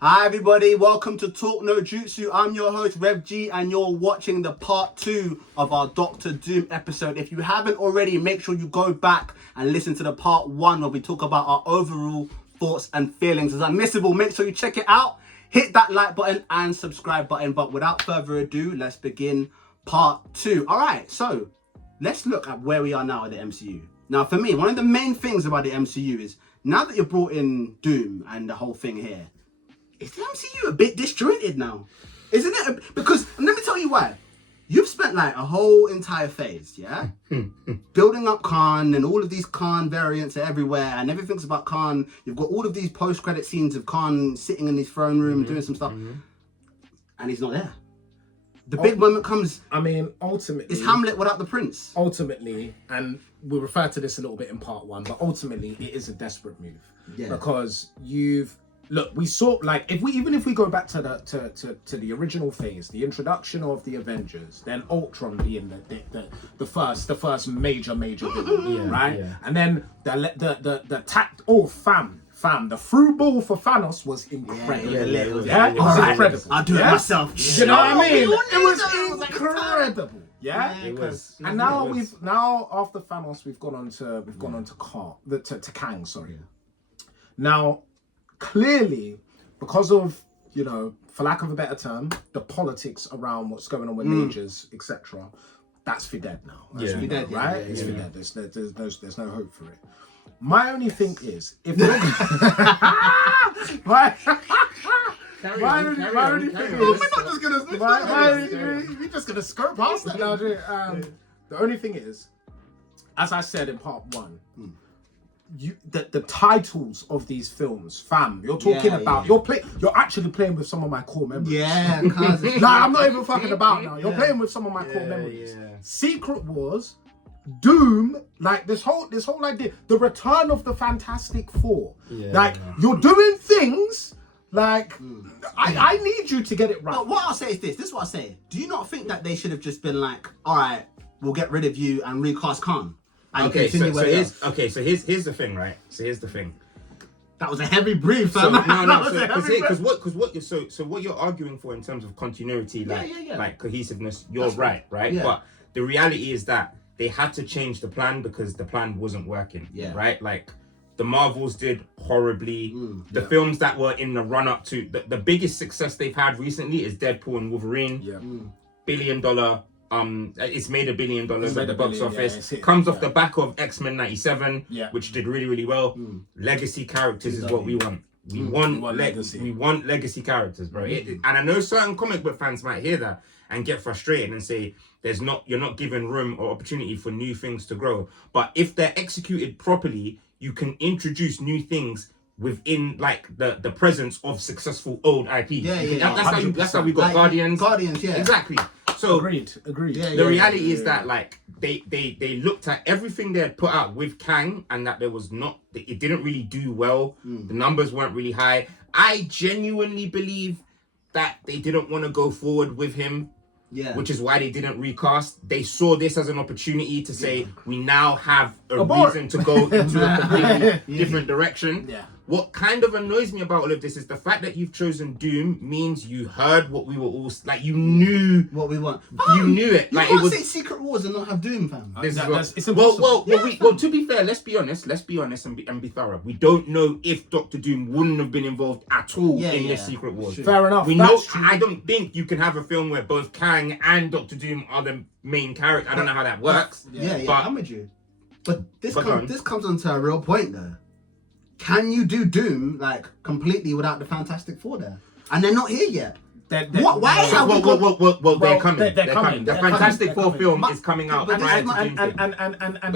Hi everybody, welcome to Talk-No-Jutsu. I'm your host Rev G and you're watching the part 2 of our Doctor Doom episode. If you haven't already, make sure you go back and listen to the part 1 where we talk about our overall thoughts and feelings. It's unmissable, make sure you check it out. Hit that like button and subscribe button. But without further ado, let's begin part 2. Alright, so let's look at where we are now at the MCU. Now for me, one of the main things about the MCU is, now that you've brought in Doom and the whole thing here, is the MCU a bit disjointed now? Isn't it? Because, let me tell you why. You've spent like a whole entire phase, yeah? Building up Khan, and all of these Khan variants are everywhere, and everything's about Khan. You've got all of these post-credit scenes of Khan sitting in his throne room doing some stuff. And he's not there. The big moment comes. I mean, ultimately, it's Hamlet without the prince. Ultimately, and we referred to this a little bit in part 1, but ultimately it is a desperate move. Yeah. Because look, we saw, like, if we go back to the original phase, the introduction of the Avengers, then Ultron being the first major villain, right? Yeah. And then the through ball for Thanos was incredible. It was incredible. I'll do it myself. You know what I mean? It was incredible. Yeah, it was. And now after Thanos, we've gone on to Kang. Sorry. Now, clearly, because of, for lack of a better term, the politics around what's going on with majors, etc., that's for dead now. It's for dead, right? It's for dead. There's no hope for it. My only thing is, if we're just gonna skirt past that now. The only thing is, as I said in part 1, the titles of these films, fam, you're talking about you're actually playing with some of my core memories. Yeah, cause I'm not even fucking about now. You're playing with some of my core memories. Yeah. Secret Wars, Doom, like this whole idea, the return of the Fantastic Four. You're doing things like I need you to get it right. But what I'll say is this is what I say. Do you not think that they should have just been like, all right, we'll get rid of you and recast Khan? Okay, so here's the thing, right? So here's the thing. That was a heavy brief. So what you're arguing for in terms of continuity, like cohesiveness, you're right? Yeah. But the reality is that they had to change the plan because the plan wasn't working. Yeah. Right? Like, the Marvels did horribly. The films that were in the run-up to the biggest success they've had recently is Deadpool and Wolverine. Yeah. $1 billion. It's made $1 billion at the box office. Comes off the back of X-Men 97, which did really, really well. Legacy characters is what we want. We want legacy. We want legacy characters, bro. And I know certain comic book fans might hear that and get frustrated and say, you're not given room or opportunity for new things to grow. But if they're executed properly, you can introduce new things within, like, the presence of successful old IPs. That's how we got Guardians. Exactly. So agreed. The reality is that, like, they looked at everything they had put out with Kang, and that it didn't really do well. The numbers weren't really high. I genuinely believe that they didn't want to go forward with him. Yeah. Which is why they didn't recast. They saw this as an opportunity to say, we now have a reason to go into a completely different direction. Yeah. What kind of annoys me about all of this is the fact that you've chosen Doom means you heard what we were all, like, you knew what we want. You knew it. You can't say Secret Wars and not have Doom, fam. It's impossible. Well, to be fair, let's be honest and be thorough. We don't know if Dr. Doom wouldn't have been involved at all in this Secret Wars. Sure. Fair enough. We know. I don't think you can have a film where both Kang and Dr. Doom are the main character. I don't know how that works. But I'm with you. But this comes onto a real point though. Can you do Doom, like, completely without the Fantastic Four there? And they're not here yet. They're coming. They're coming. The Fantastic Four film is coming out. But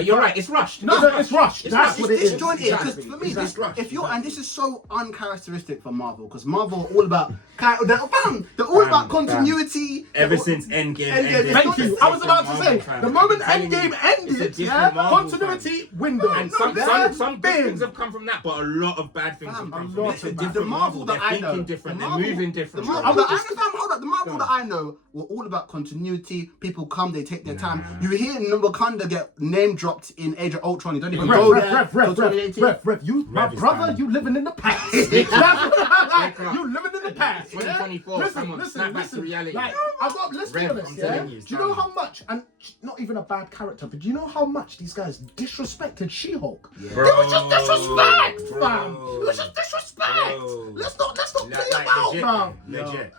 you're right. It's rushed. No, it's rushed. That's what it is. Because for me, this is so uncharacteristic for Marvel, because Marvel are all about they're all about continuity. Ever since Endgame ended. Thank you. I was about to say, the moment Endgame ended, continuity window. And some good things have come from that, but a lot of bad things have come from it. The Marvel that I know, they're thinking different. They're moving different. Hold up. The Marvel that I know were all about continuity. People come, they take their time. You hear Wakanda get name dropped in Age of Ultron. You don't even go there. My brother, you living in the past. You living in the past. 2024. Listen, snap back to reality. Like, let's be honest, yeah? Do you know how much, and not even a bad character, but do you know how much these guys disrespected She-Hulk? Yeah. It was just disrespect, fam. It was just disrespect. Let's not play about, man. Legit.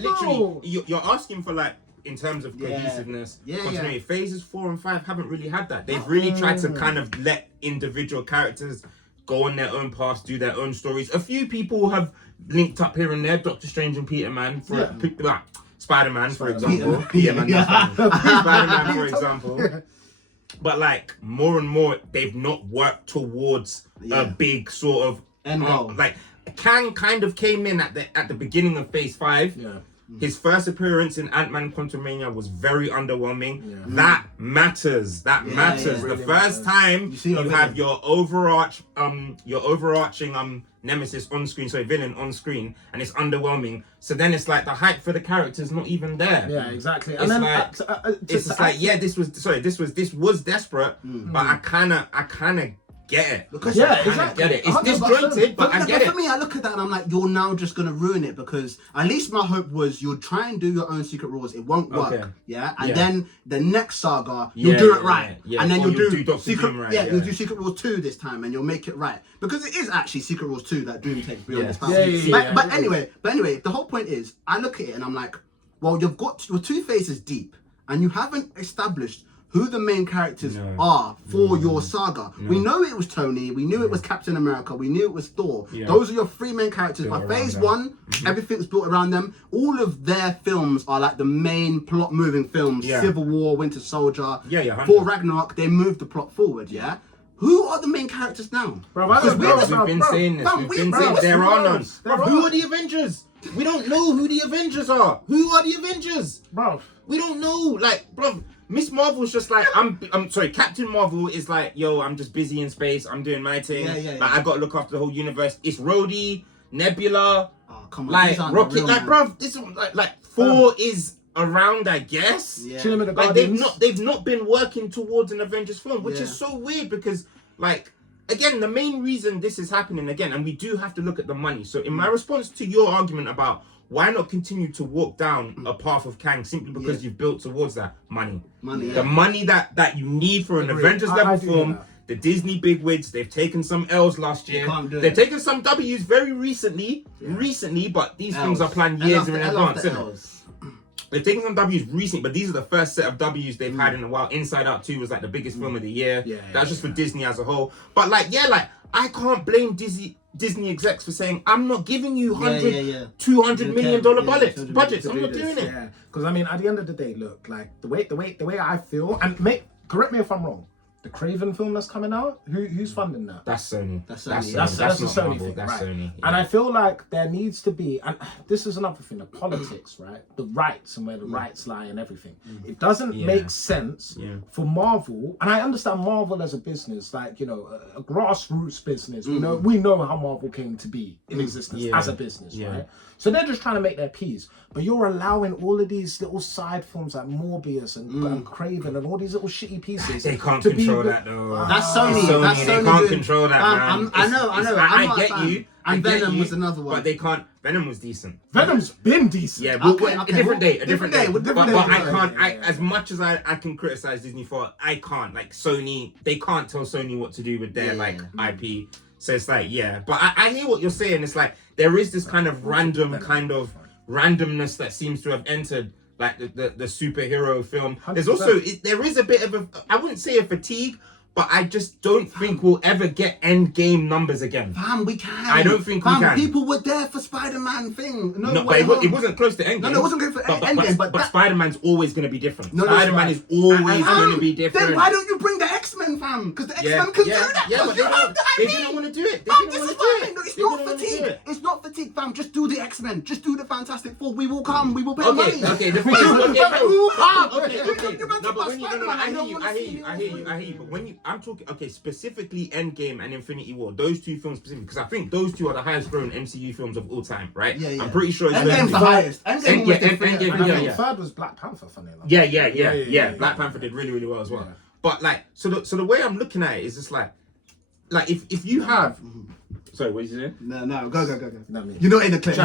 Literally, you're asking for like, in terms of cohesiveness, continuity. Phases 4 and 5 haven't really had that. They've really tried to kind of let individual characters go on their own paths, do their own stories. A few people have linked up here and there. Doctor Strange and Spider-Man, for example. Spider-Man, for example. But like more and more, they've not worked towards a big sort of end goal. Like Kang kind of came in at the beginning of Phase 5. Yeah. His first appearance in Ant-Man Quantumania was very underwhelming. Yeah. That matters. That matters. Really the first time you have your overarching nemesis on screen, villain on screen, and it's underwhelming. So then it's like the hype for the character's not even there. Yeah, exactly. It's like, this was desperate, but I kind of get it. Because exactly. Get it. It's disjointed, but I get it. For me, I look at that and I'm like, you're now just gonna ruin it, because at least my hope was you'll try and do your own secret rules. It won't work. Okay. Yeah. And then the next saga, you'll do it right. Yeah. And then you'll do secret. Right, you'll do Secret Rules 2 this time, and you'll make it right, because it is actually Secret Rules 2 that Doom takes beyond this time. But anyway, the whole point is, I look at it and I'm like, well, you've got your 2 phases deep, and you haven't established who the main characters are for your saga. We know it was Tony, we knew it was Captain America, we knew it was Thor. Those are your 3 main characters. By Phase 1, everything was built around them. All of their films are like the main plot moving films. Civil War, Winter Soldier, Thor Ragnarok, they moved the plot forward, Who are the main characters now? We've been saying this. There are none. Who are the Avengers? We don't know who the Avengers are. Who are the Avengers? Bro. We don't know. Like, bro, Miss Marvel's just like, I'm sorry, Captain Marvel is like, yo, I'm just busy in space. I'm doing my thing. Like, I gotta look after the whole universe. It's Rhodey, Nebula, like Rocket. Like, bro, this like Thor is around, I guess. Like they've not been working towards an Avengers film, which is so weird, because like, again, the main reason this is happening again, and we do have to look at the money. So in my response to your argument about why not continue to walk down a path of Kang simply because you've built towards that money. The money that you need for an Avengers level film. The Disney bigwigs, they've taken some L's last year. They've taken some W's very recently, but these things are planned years in advance. They've taken some W's recently, but these are the first set of W's they've had in a while. Inside Out 2 was like the biggest film of the year. That's just for Disney as a whole. But like, I can't blame Disney execs for saying, I'm not giving you $200 million budgets. I'm not doing it. Because I mean, at the end of the day, look, like the way I feel, and correct me if I'm wrong. The Craven film that's coming out, who's funding that? That's Sony. That's the Sony thing, right? Sony. And I feel like there needs to be, and this is another thing, the politics, right? The rights and where the rights lie and everything. It doesn't make sense for Marvel, and I understand Marvel as a business, like, you know, a grassroots business. We know how Marvel came to be in existence as a business, right? So they're just trying to make their peas. But you're allowing all of these little side films like Morbius and Craven and all these little shitty pieces. They can't control that though. That's Sony. That's Sony. They can't control that, man. I know. I get you. And Venom was another one. But they can't. Venom was decent. Venom's been decent. Yeah, but a different day. But I can't. As much as I can criticize Disney for it, I can't. Like Sony, they can't tell Sony what to do with their IP. So it's like, but I hear what you're saying. It's like there is this kind of randomness that seems to have entered like the superhero film. 100%. There's also there is a bit of I wouldn't say a fatigue, but I just don't think we'll ever get Endgame numbers again. Fam, we can. I don't think we can. People were there for Spider-Man thing. But it wasn't close to Endgame. No, it wasn't good for Endgame. But Spider-Man's always going to be different. Spider-Man is always going to be different. Then why don't you bring the X-Men? X-Men, fam, because the X-Men can do that. Yeah, but they didn't want to do it. Fam, this is what I mean. It's not fatigue. It's not fatigue, fam. Just do the X-Men. Just do the Fantastic Four. We will come. We will pay money. Okay. The thing is, We will come. Okay. You're meant to No, but bust when you, Spider-Man. I hear you. But when I'm talking, specifically Endgame and Infinity War, those two films specifically, because I think those two are the highest grown MCU films of all time, right? Yeah. I'm pretty sure it's Endgame's the highest. Endgame, Third was Black Panther, funny enough. Yeah. Black Panther did really, really well as well. Yeah. But like, so the way I'm looking at it is just like if you have. Sorry, what did you say? No, go. Not me. You're not in the clip.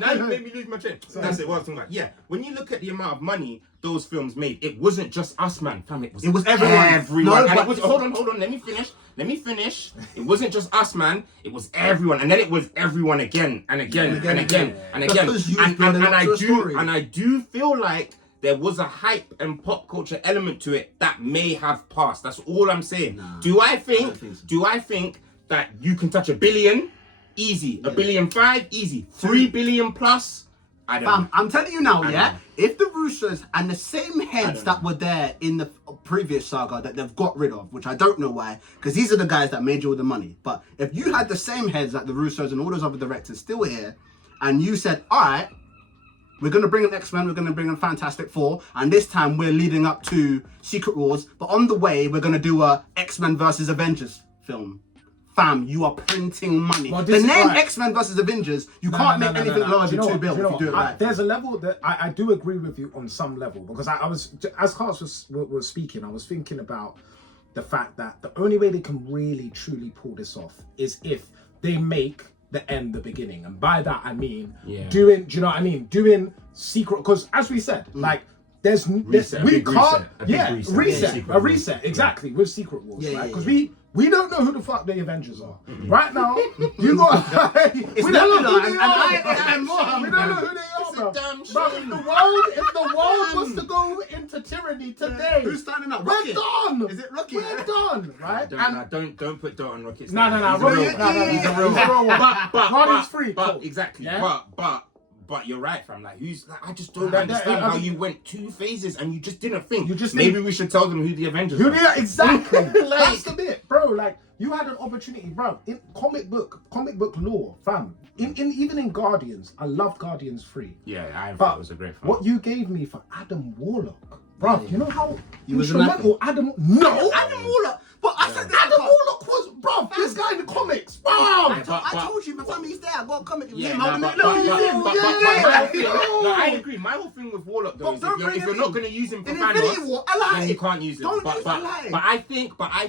Now you made me lose my train. That's it. What I was talking about. Yeah, when you look at the amount of money those films made, it wasn't just us, man. Fam, it was everyone. No, and but it was, hold on. Let me finish. It wasn't just us, man. It was everyone, and then it was everyone again and again. Because you was building up to a story. And I do feel like there was a hype and pop culture element to it that may have passed. That's all I'm saying. Nah, do I don't think so. Do I think that you can touch $1 billion? Easy. $1.5 billion? Easy. 3 billion plus? I don't know. I'm telling you now, if the Russos and the same heads that were there in the previous saga that they've got rid of, which I don't know why, because these are the guys that made you all the money. But if you had the same heads like the Russos and all those other directors still here, and you said, all right, we're going to bring in X-Men, we're going to bring in Fantastic Four, and this time we're leading up to Secret Wars, but on the way, we're going to do a X-Men versus Avengers film. Fam, you are printing money. Well, the name X-Men versus Avengers, you can't make anything lower than $2 billion if you do it right. There's a level that I do agree with you on some level, because I was, as Carlos was speaking, I was thinking about the fact that the only way they can really, truly pull this off is if they make the end the beginning, and by that I mean doing, do you know what I mean, doing secret, because as we said, like there's reset, we can't a reset exactly with Secret Wars, right? Because we don't know who the fuck the Avengers are right now. You got it's we don't know who they are. We don't know who they are, bro. If the world was to go into tyranny today, who's standing up? We're done. Is it Rocky? We're done, right? Don't put Dot on Rocket's No. He's a real one. But Guardians free. But exactly. But you're right, fam. Like, I just don't understand how you went 2 phases and you just didn't think. Maybe we should tell them who the Avengers are. Exactly. That's the bit, bro. Like, you had an opportunity, bro. In comic book lore, fam. Even in Guardians, I loved Guardians 3. Yeah, I thought it was a great film. What you gave me for Adam Warlock, bro. You know how was instrumental Adam Warlock. But I said Adam Warlock was, bro. This guy in the comics, bro. I told you, by the time he's there, I got a comic with him. I agree. My whole thing with Warlock though is if you're not going to use him for Thanos, then you can't use him. But I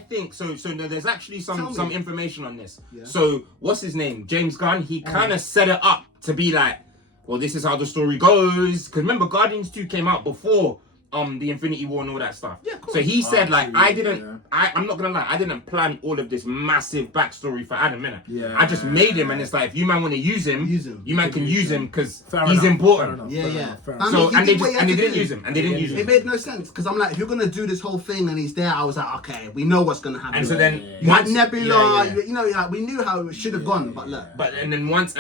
think so. There's actually some information on this. So what's his name? James Gunn. He kind of set it up to be like, well, this is how the story goes. Because remember, Guardians 2 came out before the Infinity War and all that stuff. Yeah, cool. So he said I'm not gonna lie, I didn't plan all of this massive backstory for Adam, innit? Yeah. I just made him, and it's like if you man want to use him, you man can use him because he's important. So and they didn't use him, It made no sense because I'm like, if you're gonna do this whole thing and he's there, I was like, okay, we know what's gonna happen. And so then Nebula, you know, like we knew how it should have gone, but look. But and then once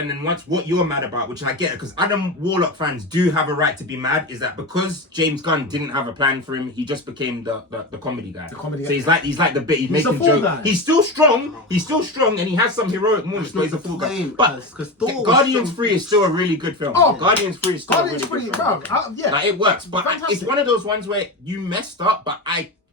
what you're mad about, which I get, because Adam Warlock fans do have a right to be mad, is that because James Gunn didn't have a plan for him, he just became the comedy guy. So he's like the bit, he's making jokes. He's still strong, and he has some heroic moments, but he's a fool guy. But Guardians 3 is still a really good film. Guardians 3 is still a really good film. Like it works, but it's one of those ones where you messed up, but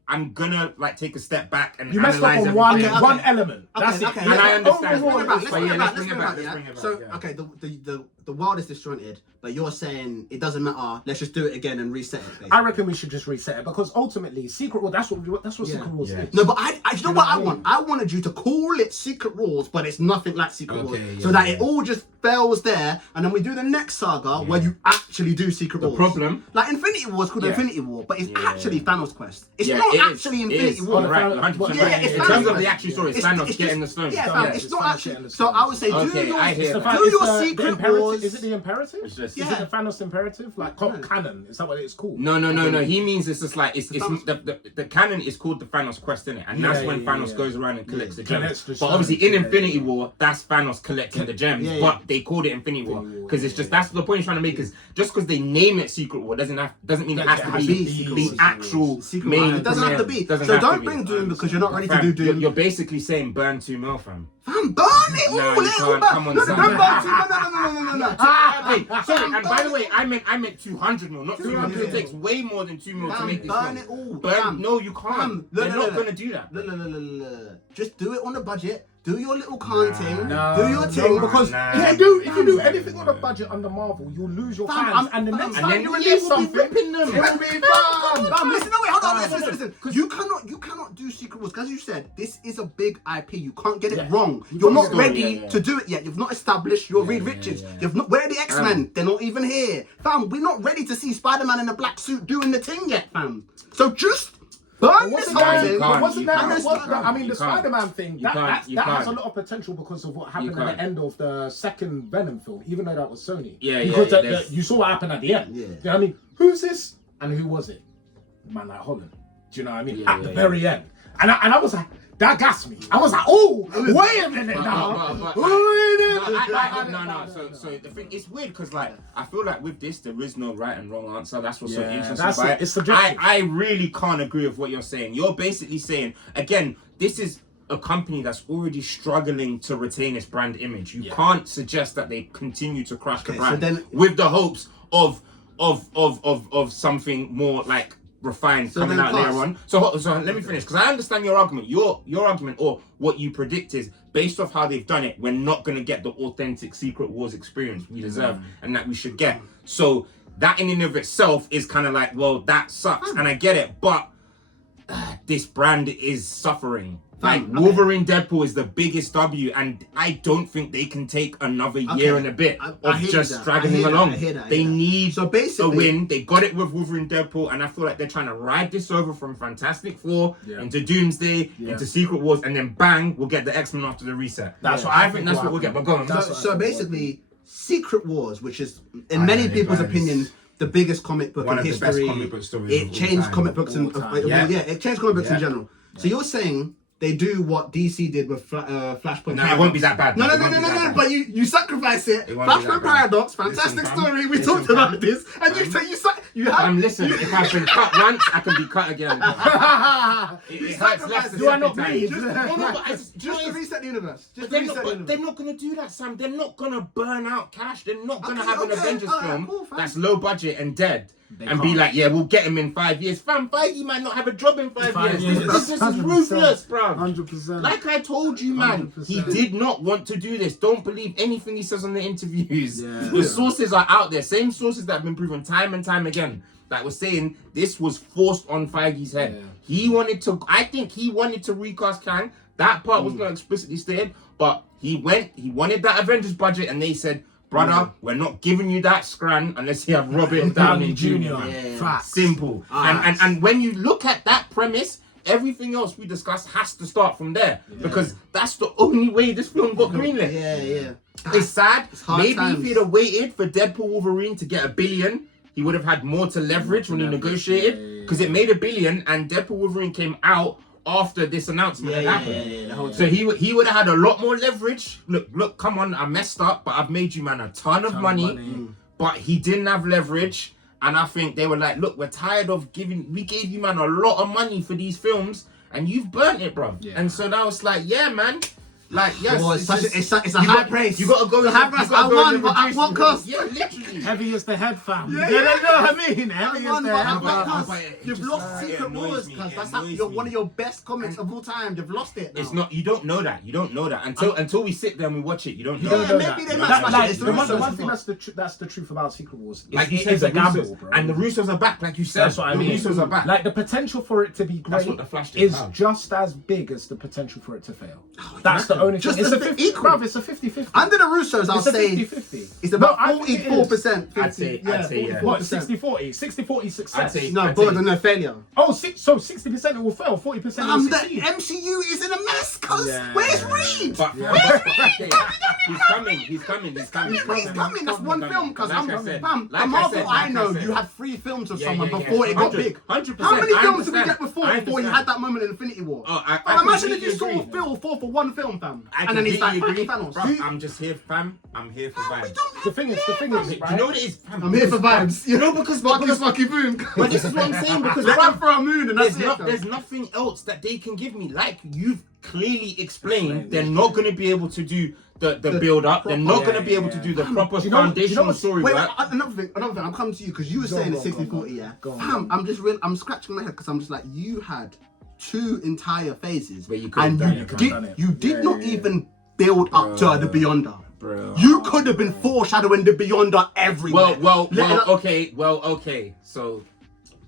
I'm gonna like take a step back and you messed up on one element. That's it. And I understand. Let's bring it back. So okay, the world is disjointed, but you're saying it doesn't matter. Let's just do it again and reset it. Basically. I reckon we should just reset it because ultimately, Secret Wars. That's what Secret Wars is. No, but you know what I want? I wanted you to call it Secret Wars, but it's nothing like Secret Wars, so that it all just fails there, and then we do the next saga where you actually do Secret Wars. The problem, like Infinity War is called Infinity War, but it's actually Thanos' quest. It's not actually Infinity War. Right, 100%. In terms of the actual story, it's Thanos getting the stone. Yeah, it's not actually. So I would say do your Secret Wars. Is it the imperative? It's just, Is it the Thanos imperative? Like canon? Is that what it's called? No. He means it's just like the canon is called the Thanos quest, innit? And that's when Thanos goes around and collects the gems. But obviously in Infinity War, that's Thanos collecting the gems. But they called it Infinity War because it's just that's the point he's trying to make is just because they name it Secret War doesn't mean it has to be the actual main. It doesn't have to be. So don't bring Doom because you're not ready to do Doom. You're basically saying burn 2 mil, fam. Fam, burn it all. Come on, no, son. No. Hey, sorry, and by the way, I meant 200 mil, not 200. It takes way more than 2 mil to make this burn film. it all. Burn? No, you can't. They're not gonna do that. Just do it on a budget. Do your little Khan thing. Do your thing because if you do anything on a budget under Marvel, you'll lose your fans. And the next time you release something, it will be bam. Listen, no wait, hold on, listen. You cannot do Secret Wars. As you said, this is a big IP. You can't get it wrong. You're not ready to do it yet. You've not established your Reed Richards. You've not. Where are the X-Men? They're not even here, fam. We're not ready to see Spider-Man in a black suit doing the thing yet, fam. So just. Burn this whole thing. I mean, the Spider-Man thing, that has a lot of potential because of what happened at the end of the second Venom film, even though that was Sony. Because you saw what happened at the end. You know what I mean? Who's this? And who was it? Man like Holland. Do you know what I mean? At the very end. And I was like, that gassed me. I was like, oh, wait a minute now. No. So the thing, it's weird because like I feel like with this there is no right and wrong answer. That's what's so interesting about it. It's subjective. I really can't agree with what you're saying. You're basically saying again, this is a company that's already struggling to retain its brand image. You can't suggest that they continue to crush the brand with the hopes of something more like refined coming out later on. So let me finish because I understand your argument. Your argument or what you predict is based off how they've done it. We're not going to get the authentic Secret Wars experience we deserve and that we should get. So that in and of itself is kind of like, well, that sucks, and I get it, but this brand is suffering. Like Wolverine Deadpool is the biggest W, and I don't think they can take another year and a bit of just dragging them along. They need a win. They got it with Wolverine Deadpool, and I feel like they're trying to ride this over from Fantastic Four into Doomsday into Secret Wars, and then bang, we'll get the X-Men after the reset. That's what I think. That's what we'll get. But go on. So basically, Secret Wars, which is in many people's opinions the biggest comic book in history. Best comic book stories it changed comic books in it changed comic books in general. So you're saying they do what DC did with Flashpoint. No, it won't be that bad. No. But you sacrifice it. Flashpoint Paradox, fantastic story. We talked about this, and you have. Listen, if I've been cut once, I can be cut again. It hurts less. Do I not bleed? Just to reset the universe. They're not gonna do that, Sam. They're not gonna burn out cash. They're not gonna have an Avengers film that's low budget and dead. Be like, yeah, we'll get him in 5 years. Fam, Feige might not have a job in 5 years. This is ruthless, bro. 100%. Like I told you, man, 100%. He did not want to do this. Don't believe anything he says on the interviews. The sources are out there. Same sources that have been proven time and time again. That was saying this was forced on Feige's head. I think he wanted to recast Kang. That part was not explicitly stated, but he wanted that Avengers budget, and they said, brother, we're not giving you that scran unless you have Robert Downey Jr. Simple. And when you look at that premise, everything else we discussed has to start from there because that's the only way this film got greenlit. It's sad. Maybe if he'd have waited for Deadpool Wolverine to get $1 billion, he would have had more to leverage when he negotiated because it made $1 billion and Deadpool Wolverine came out after this announcement had happened. So he would have had a lot more leverage. Look, come on, I messed up, but I've made you, man, a ton of money. But he didn't have leverage. And I think they were like, look, we're tired of we gave you, man, a lot of money for these films, and you've burnt it, bro. And so that was like, yeah, man. Like, yes, it's a high praise. You gotta go. High praise. I won, but at what cost? Yeah, literally. Heavy as the head, fam. You know what I mean? Heavy as the head. You've lost Secret Wars, cuz that's one of your best comics of all time. You've lost it. It's not. You don't know that. You don't know that until we sit there and we watch it. You don't know. Maybe they might smash it. The one thing that's the truth about Secret Wars. Like it is a gamble, bro. And the Russos are back, like you said. That's what I mean. The Russos are back. Like the potential for it to be great is just as big as the potential for it to fail. That's the only thing. It's a 50. Bruv, it's a 50-50. Under the Russos, I'll say 50-50. It's about 44%. I'd say what, 60-40? 60-40 success. No, but no failure. Oh, so 60% it will fail, 40% it will succeed. The MCU is in a mess, cuz. Where's Reed? But He's coming. He's coming. That's one film. Because the Marvel I know, you had 3 films of someone before it got big. 100%. How many films did we get before you had that moment in Infinity War? Imagine if you saw Phil fall for one film, fam. And then he's like, Thanos. I'm just here, fam. I'm here for vibes. The thing is, do you know what it is, fam? I'm here for vibes. You know, because Sparky Boom. But this is what I'm saying, because let them for a moon and that's there's nothing else that they can give me. Like you've clearly explained, they're not going to be able to do the build up. They're not going to be able to do the proper foundational story. Wait, another thing. I'm coming to you because you were saying it's 60-40, yeah. Fam, I'm scratching my head because I'm just like, you had 2 entire phases where you did not even build up to the Beyonder. Bro. You could have been foreshadowing the Beyonder everywhere. Okay. So,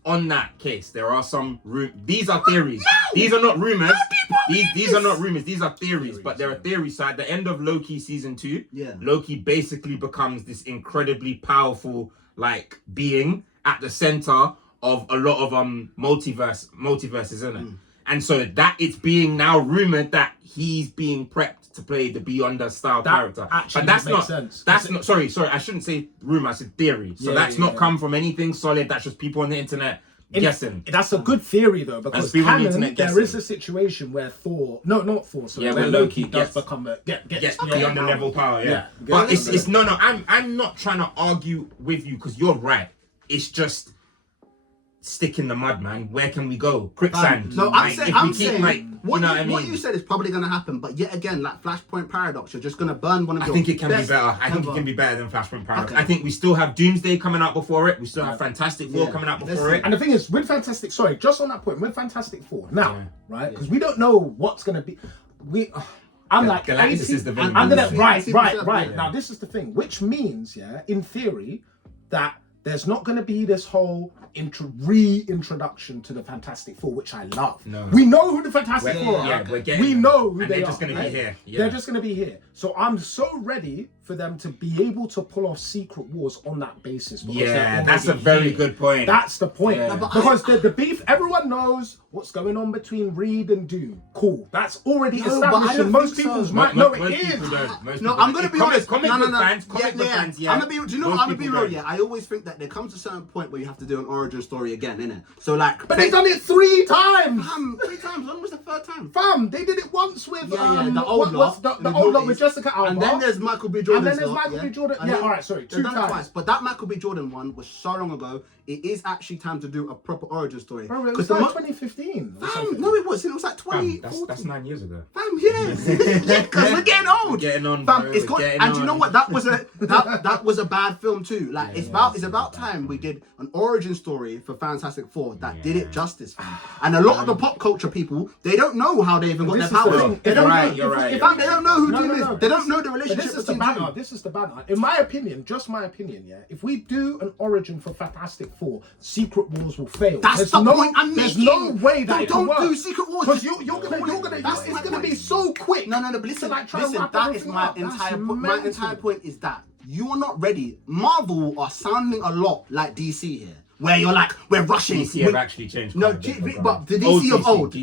on that case, there are some these are theories. These are not rumors. These are not rumors. These are theories. But there are theories. So at the end of Loki season 2, Loki basically becomes this incredibly powerful being at the center of a lot of multiverses, isn't it? And so that it's being now rumored that he's being prepped to play the Beyonder style character. But that's not sense. That's not sorry, I shouldn't say rumor, I said theory. So that's not come from anything solid, that's just people on the internet guessing. That's a good theory though, because canon, there is a situation where Thor, where Loki does become gets beyond the level power, But it's no, I'm not trying to argue with you because you're right. It's just stick in the mud, man. Where can we go? Quicksand. No, I'm saying what you said is probably going to happen, but yet again, like Flashpoint Paradox, you're just going to burn one of your I think it can be better. I think it can be better than Flashpoint Paradox. Okay. I think we still have Doomsday coming out before it. We still have Fantastic Four coming out before it. And the thing is, with just on that point, with Fantastic Four, now, right? Because we don't know what's going to be. I'm like, Galactus is the villain. Right. Now, this is the thing, which means, in theory, that there's not going to be this whole reintroduction to the Fantastic Four, which I love. No. We know who the Fantastic Four are. We know who they are. They're just going to be here. Yeah. They're just going to be here. So I'm so ready for them to be able to pull off Secret Wars on that basis. That's a very good point. That's the point. Yeah. Because the beef, everyone knows what's going on between Reed and Doom. Cool. That's already established and most people might know it is. No, I'm going to be honest. Comic book fans, I'm going to be real, I always think that there comes a certain point where you have to do an origin story again, innit? So but they've done it 3 times. 3 times. When was the 3rd time? Fam, they did it once with the old lot with Jessica Alba. And then there's Michael B. Jordan. And then there's Michael B. Jordan. Alright, sorry, 2 times. Twice. But that Michael B. Jordan one was so long ago. It is actually time to do a proper origin story. Bro, it was like 2015. No, it wasn't. It was like 2014. That's 9 years ago. Fam, because we're getting old. Getting on, fam. Bro, it's got, and you know what? That was a bad film too. Like it's about time we did an origin story for Fantastic Four that did it justice, fam. And a lot of the pop culture people, they don't know how they even got their powers. You're right. They don't know who Doom is. They don't know the relationship between them. This is the banner. In my opinion, just my opinion, if we do an origin for Fantastic Four, Secret Wars will fail. That's the point I'm making. There's no way that it can work. Don't do Secret Wars. Because it's gonna be so quick. No, but listen, that is my entire point. My entire point is that you are not ready. Marvel are sounding a lot like DC here. Where you're like, we're rushing. DC have actually changed. No, but the DC of old,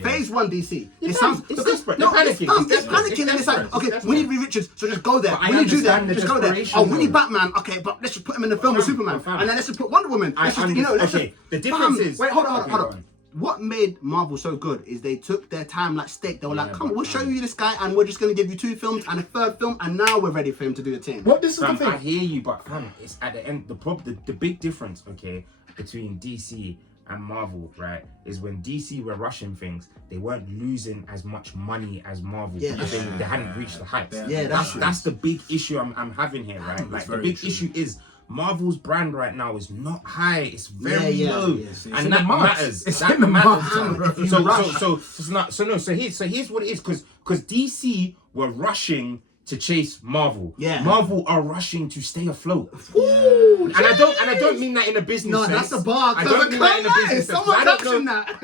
phase 1 DC. It sounds desperate. They're panicking. It's panicking, and it's like, okay, we need Reed Richards, so just go there. We need you there, just go there. Oh, we need Batman. Okay, but let's just put him in the film with Superman, and then let's just put Wonder Woman. Okay, the difference is. Wait, hold on. What made Marvel so good is they took their time like steak. They were like, come on, we'll show you this guy and we're just going to give you 2 films and a 3rd film and now we're ready for him to do the thing. What this is the thing. I hear you, but fam, it's at the end, the big difference, between DC and Marvel, right, is when DC were rushing things, they weren't losing as much money as Marvel because they hadn't reached the heights. That's the big issue I'm having here, right? Like the big issue is Marvel's brand right now is not high; it's very low, and that matters. That matters. So here's what it is, because DC were rushing to chase Marvel. Marvel are rushing to stay afloat. And I don't mean that in a business sense. No, that's a bar. I don't mean that in a business sense.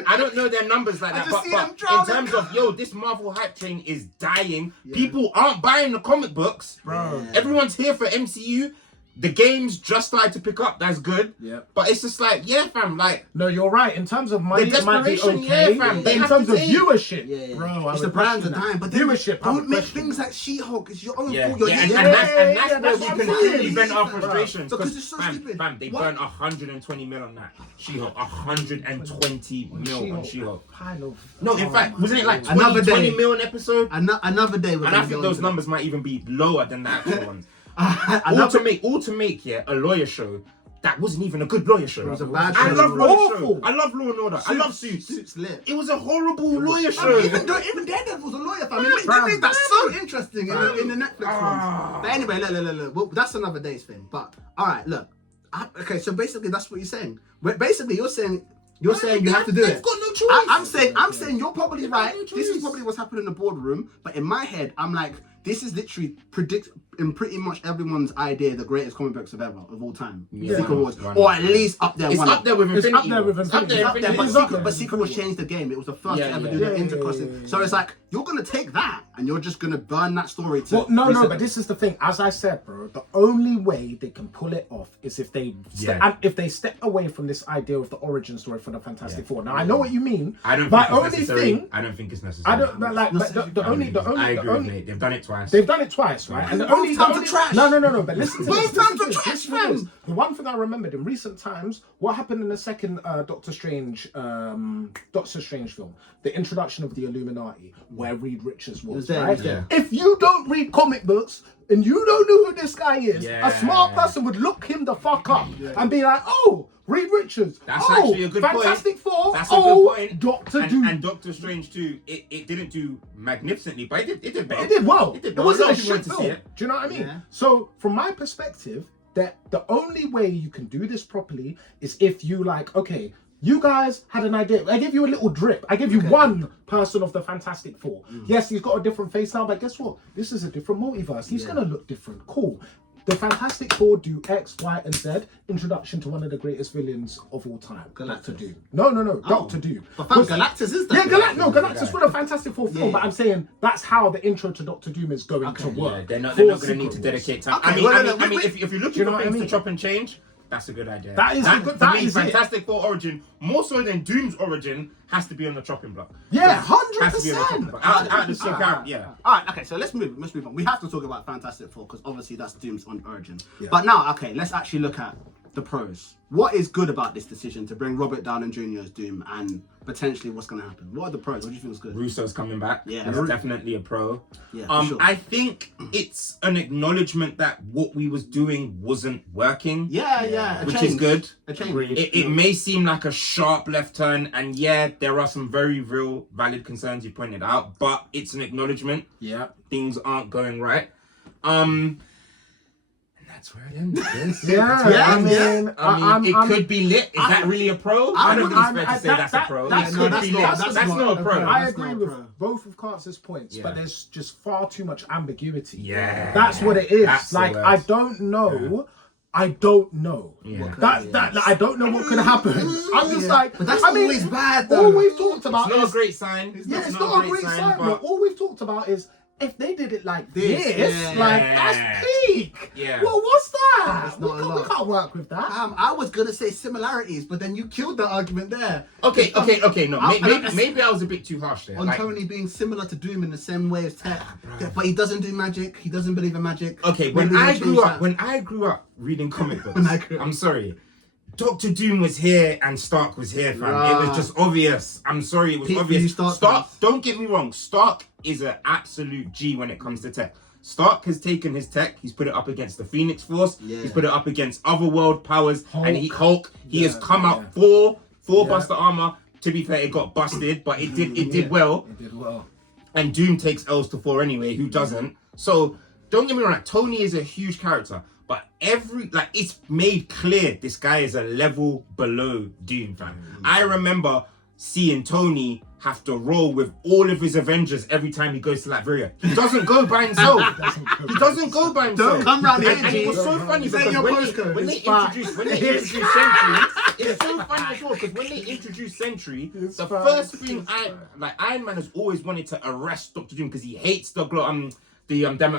I don't know their numbers like that. But in terms of this Marvel hype train is dying. People aren't buying the comic books. Bro. Everyone's here for MCU. The game's just started to pick up. That's good. Yeah. But it's just like, yeah, fam. Like, no, you're right. In terms of money, the it might be desperation, okay. yeah, fam. But in terms of viewership, bro, it's the brands are dying. But viewership, don't make things like She-Hulk. It's your own fault. And that's where we can really vent our frustrations. Because it's so stupid. Fam, they burnt 120 mil on that. She-Hulk, 120 mil on She-Hulk. No, in fact, wasn't it like 20 mil an episode? Another day. And I think those numbers might even be lower than the actual ones. All to make a lawyer show that wasn't even a good lawyer show. It was a bad show. I love lawyer show. I love Law and Order. I love Suits. Suits lit. It was a horrible lawyer show. Even Daredevil was a lawyer, fam. They made that so interesting in the Netflix ones. But anyway, look. Well, that's another day's thing. But all right, look. Okay, so basically that's what you're saying. Basically, you're saying you have to do it. They've got no choice. I'm saying you're probably right. This is probably what's happening in the boardroom. But in my head, I'm like, this is literally in pretty much everyone's idea the greatest comic books of all time. Secret Wars, or at least up there. It's up there with Infinity. But Secret Wars changed the game. It was the first to ever do the intercrossing. So it's like you're gonna take that and you're just gonna burn that story to. Well, no. But this is the thing. As I said, bro, the only way they can pull it off is if they step away from this idea of the origin story for the Fantastic Four. Now I know what you mean. I don't think it's necessary. I don't like. But the only. I agree with Nate. They've done it twice. They've done it twice, right? And both times are trash. No. But listen to this. Both times are trash, fam. The one thing I remembered in recent times, what happened in the second Doctor Strange film, the introduction of the Illuminati, where Reed Richards was, right? Yeah. If you don't read comic books and you don't know who this guy is, a smart person would look him the fuck up and be like, oh, Reed Richards. That's actually a good Fantastic point. Four. That's a good point. Doctor Doom. And Doctor Strange too. It didn't do magnificently, but it did well. It did well. It wasn't a shit shit film. Do you know what I mean? Yeah. So from my perspective, that the only way you can do this properly is if you like, okay, you guys had an idea. I give you a little drip. I give you one person of the Fantastic Four. Yes, he's got a different face now, but guess what? This is a different multiverse. He's gonna look different. Cool. The Fantastic Four do X, Y, and Z. Introduction to one of the greatest villains of all time. Doctor Doom. No. Doctor Doom. But Galactus is that. Yeah, Galactus for the Fantastic Four film. But I'm saying that's how the intro to Doctor Doom is going to work. They're not going to need to dedicate time. Okay, I mean, if you're looking for things to chop and change, that's a good idea. That is Fantastic Four origin, more so than Doom's origin, has to be on the chopping block. Yeah, 100%. All right, okay, so let's move on. We have to talk about Fantastic Four because obviously that's Doom's on origin. Yeah. But now, okay, let's actually look at the pros. What is good about this decision to bring Robert Downey Jr. as Doom, and potentially what's going to happen? What are the pros? What do you think is good? Russo's coming back. Yeah, that's definitely a pro. Yeah, sure. I think it's an acknowledgement that what we was doing wasn't working. Yeah. Which is good. A change. It may seem like a sharp left turn, and there are some very real valid concerns you pointed out, but it's an acknowledgement. Yeah. Things aren't going right. And that's where it ends. I mean, it could be lit. Is that really a pro? I don't think it's fair to say that's a pro. That's not a pro. I agree with both of Carter's points, but there's just far too much ambiguity. Yeah. That's what it is. That's like, I don't know. I don't know. Yeah. I don't know what could happen. I'm just like, but that's always bad though. All we've talked about it's not a great sign. It's not a great sign, but all we've talked about is if they did it like this, that's peak. Yeah. Well, what's that? We can't work with that. I was gonna say similarities, but then you killed that argument there. Okay. No, maybe I was a bit too harsh there. On Tony being similar to Doom in the same way as Tech, but he doesn't do magic. He doesn't believe in magic. Okay, when I grew up reading comic books, I'm sorry. Doctor Doom was here and Stark was here, fam. It was just obvious. I'm sorry, it was obvious. Stark, don't get me wrong, Stark is an absolute G when it comes to tech. Stark has taken his tech, he's put it up against the Phoenix Force, he's put it up against otherworld powers, and Hulk. He has come out four buster armor. To be fair, it got busted, but it did well. It did well. And Doom takes L's to 4 anyway, who doesn't? So don't get me wrong, Tony is a huge character. But it's made clear this guy is a level below Doom, fam. I remember seeing Tony have to roll with all of his Avengers every time he goes to Latveria. He doesn't go by himself. Don't come round here. And it was so funny because when they introduced Sentry, it's so funny as well because when they introduced Sentry, first thing Iron Man has always wanted to arrest Dr. Doom because he hates the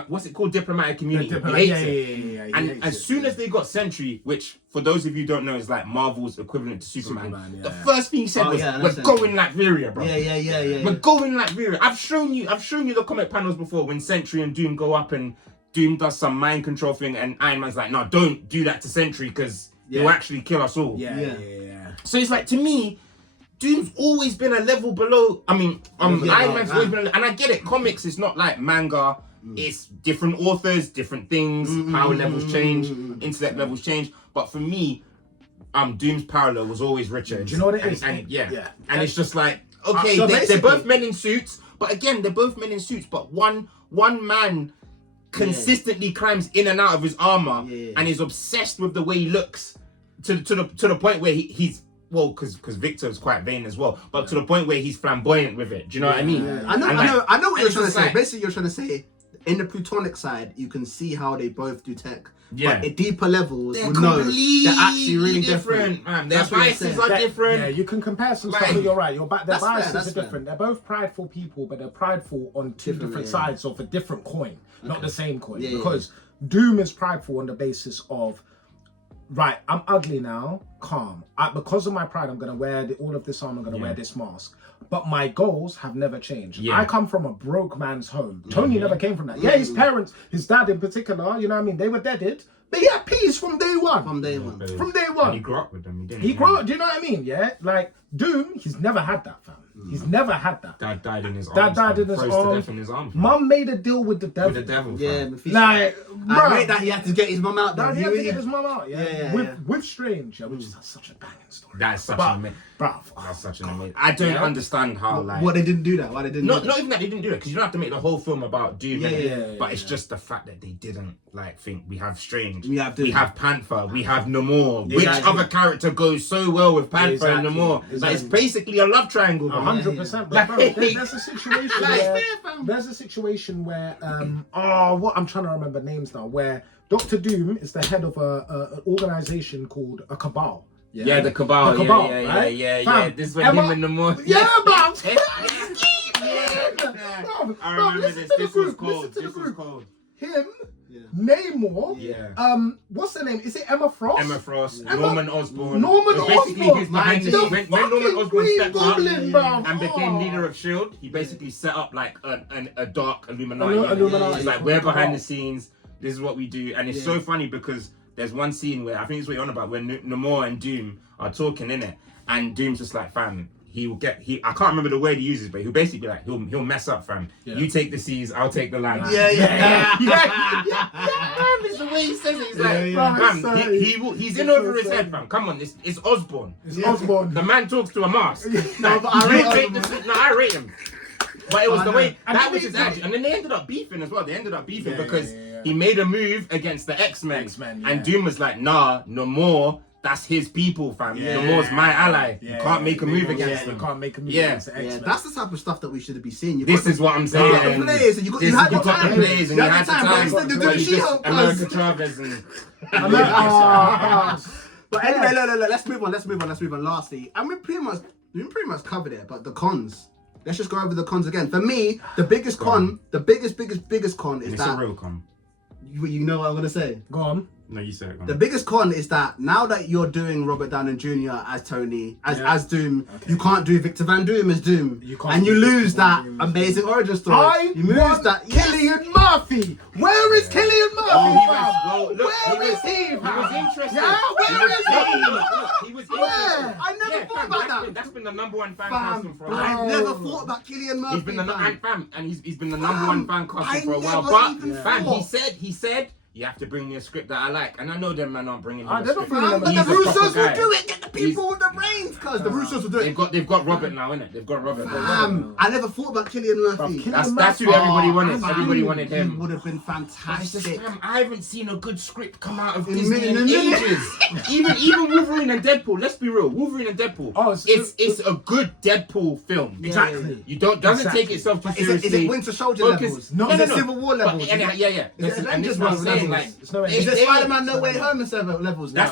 what's it called, diplomatic community. Yeah. And as soon as they got Sentry, which for those of you who don't know is like Marvel's equivalent to Superman, the first thing he said was, "We're going like Viria, bro. We're going like Viria." I've shown you the comic panels before when Sentry and Doom go up and Doom does some mind control thing, and Iron Man's like, "No, don't do that to Sentry because he'll actually kill us all." Yeah. So it's like, to me, Doom's always been a level below. I mean, Iron Man's always been, and I get it. Comics is not like manga. It's different authors, different things. Power levels change, intellect levels change. But for me, Doom's parallel was always Richard. Do you know what it is? And it's just like, okay, they're both men in suits, but again, they're both men in suits. But one man consistently climbs in and out of his armor and is obsessed with the way he looks to the point where he's. Well, because Victor's quite vain as well, but to the point where he's flamboyant with it. Do you know what I mean? I know what you're trying to say. Basically, you're trying to say, in the Plutonic side, you can see how they both do tech. Yeah. But at deeper levels, they're actually really different. Man. Their biases are different. Yeah, you can compare some stuff, but you're right. Their biases are different. They're both prideful people, but they're prideful on two different sides of a different coin, not the same coin. Because Doom is prideful on the basis of, right, I'm ugly now, calm. Because of my pride, I'm going to wear all of this armor, I'm going to wear this mask. But my goals have never changed. I come from a broke man's home. Tony never came from that. Yeah, his parents, his dad in particular, you know what I mean, they were deaded. But he had peace from day one. From day one. And he grew up with them. He grew up, do you know what I mean? Yeah? Like, Doom, he's never had that, fam. He's never had that. Dad died in his arms. Dad died in his arms. To death in his arms. Mum made a deal with the devil. With the devil, like, I rate that he had to get his mum out. He had to get his mum out, with Strange, which is such a banging story. That's such an amazing. That's such an amazing. I don't understand how, like, what they didn't do that. Why they didn't? Not even that they didn't do it, because you don't have to make the whole film about Doom. But it's just the fact that they didn't think we have Strange, we have Panther, we have Namor. Which other character goes so well with Panther and Namor? Like, it's basically a love triangle. 100%. Bro, there's a situation where I'm trying to remember names now, where Dr. Doom is the head of an organization called a Cabal. Yeah, the Cabal. Yeah. This is when him and Namor. I remember this. This was cold. Him, Namor, what's the name? Is it Emma Frost? Emma Frost, Norman Osborn. Basically, he's behind this. When Norman Osborn stepped up and became leader of S.H.I.E.L.D., he basically set up like a dark Illuminati. He's like, we're behind the scenes. This is what we do. And it's so funny because there's one scene where, I think it's what you're on about, where Namor and Doom are talking in it. And Doom's just like, fam, I can't remember the word he uses, but he'll basically be like, he'll mess up, fam. You take the seas, I'll take the land. It's the way he says it. He's like, fam, he's in over his head, fam. Come on, it's Osborn. It's Osborn. The man talks to a mask. No, but I rate him. But it was the way, that was his attitude. And then they ended up beefing as well. Because he made a move against the X-Men. And Doom was like, nah, no more. That's his people, fam. Namor's my ally. You can't make a move against them. You can't make a move against the X-Men. That's the type of stuff that we should be seeing. This is what I'm saying. You got the players, and you had the players, and you had the time. America Chavez and... But anyway, let's move on. Lastly, and we pretty much covered it, but the cons. Let's just go over the cons again. For me, the biggest con, the biggest con is that... It's a real con. You know what I'm going to say? Go on. No, you said it. The biggest con is that now that you're doing Robert Downey Jr. as Tony, as Doom, you can't do Victor Van Doom as Doom. And you lose that amazing origin story. You lose that. Cillian Murphy! Where is Cillian Murphy? Where is he? He was interested. Yeah, where is he? He was interested. I never thought about that. That's been the number one fan casting for a while. I never thought about Cillian Murphy. He's been the number one fan casting for a while. But fam, he said. You have to bring me a script that I like, and I know them men aren't bringing him a script. But the Russos will do it. Get the people with the brains, cuz the Russos will do it. They've got Robert now, innit? They've got Robert. I never thought about Cillian Murphy. That's who everybody wanted. Everybody wanted him. He would have been fantastic. I haven't seen a good script come out of Disney in ages. Even Wolverine and Deadpool. Let's be real. Wolverine and Deadpool. It's a good Deadpool film. Exactly. You doesn't take itself too seriously. Is it Winter Soldier levels? No. Civil War levels? Yeah. Is it Avengers levels? like, It's no Is ending. it Spider-Man No Way Home and 7 levels? That's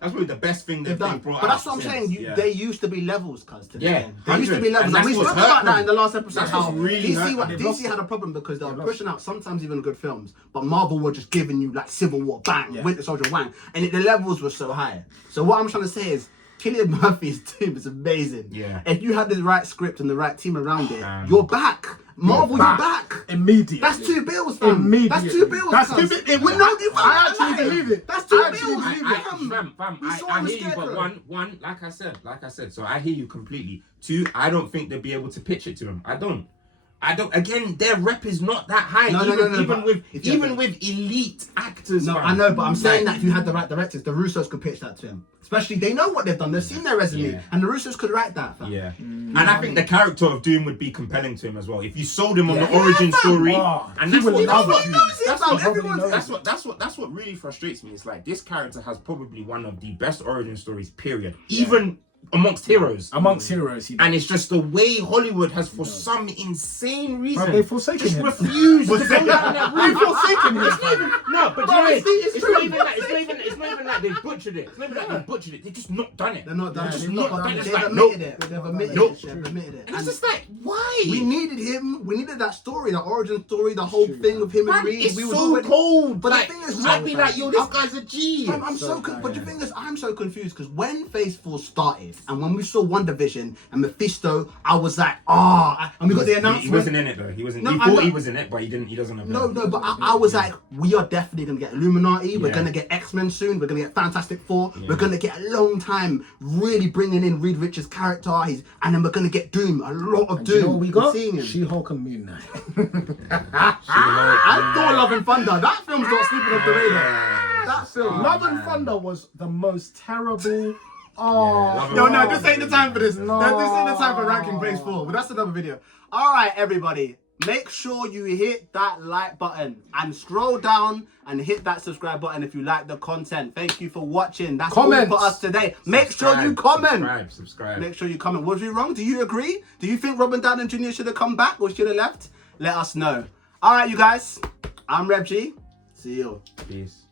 probably the best thing they've done. brought But out that's what I'm since. saying. They used to be levels, cuz. Yeah, They used to be 100. levels. And And that's we what's spoke about hurt that them. in the last episode. That's How what's really hurt DC, them. DC had a problem because they were pushing out sometimes even good films, but Marvel were just giving you like Civil War, bang, Winter Soldier, wang, and the levels were so high. So what I'm trying to say is, Cillian Murphy's team is amazing. Yeah. If you had the right script and the right team around it, you're back. Marvel, you're back. Immediately. That's 2 bills, fam. Immediately. That's 2 bills. That's fam. 2 bills. We know you, fam. I actually believe it. That's 2 I actually bills. believe it. Fam, We saw I him hear you, scarecrow. but one, like I said, so I hear you completely. 2, I don't think they'll be able to pitch it to him. I don't. Again, their rep is not that high. No, Even with elite actors. No, man. I know, but I'm saying that if you had the right directors, the Russos could pitch that to him. Especially, they know what they've done. They've seen their resume, and the Russos could write that. Fam. Yeah, and I think the character of Doom would be compelling to him as well. If you sold him on the origin story, and that's what really frustrates me. It's like this character has probably one of the best origin stories. Period. Even amongst heroes. And it's just the way Hollywood has, for some insane reason, But they've forsaken him. refused to go down that route. They've forsaken him. It's not even, no, but Bro, it's not even like they butchered it. It's not even like they butchered it. They've just not done it. They're not done. They've They've not not done done. it. They've It's like, admitted nope. it. They've admitted Nope. it. They've admitted it. And it's just like, why? We needed him. We needed that story, the origin story, the whole thing of him and Man, Reed. it's We were so already cold. But Like, the thing is, I'd be like, yo, this guy's a G. I'm so but the thing is, I'm so confused because when Phase 4 started and when we saw WandaVision and Mephisto, I was like, and we got the announcement. He wasn't in it though. He wasn't. No, he I thought know. he was in it, but he didn't. He doesn't have. No, but I was like, we are definitely gonna get Illuminati. We're gonna get X-Men soon. We're gonna get Fantastic Four. We're gonna get a long time really bringing in Reed Richards' character. And then we're gonna get Doom. A lot of Doom. You know what we got? Seeing him. She-Hulk and Moon Knight. I Thor: Love and Thunder. That film's not slipping off the radar. That film. Love and Thunder was the most terrible. No, this ain't the time for this. No, this ain't the time for ranking Phase 4. But that's another video. All right, everybody. Make sure you hit that like button and scroll down and hit that subscribe button if you like the content. Thank you for watching. That's all for us today. Make sure you comment. Subscribe. Make sure you comment. Was we wrong? Do you agree? Do you think Robert Downey Jr. should have come back or should have left? Let us know. All right, you guys. I'm Rev G. See you. Peace.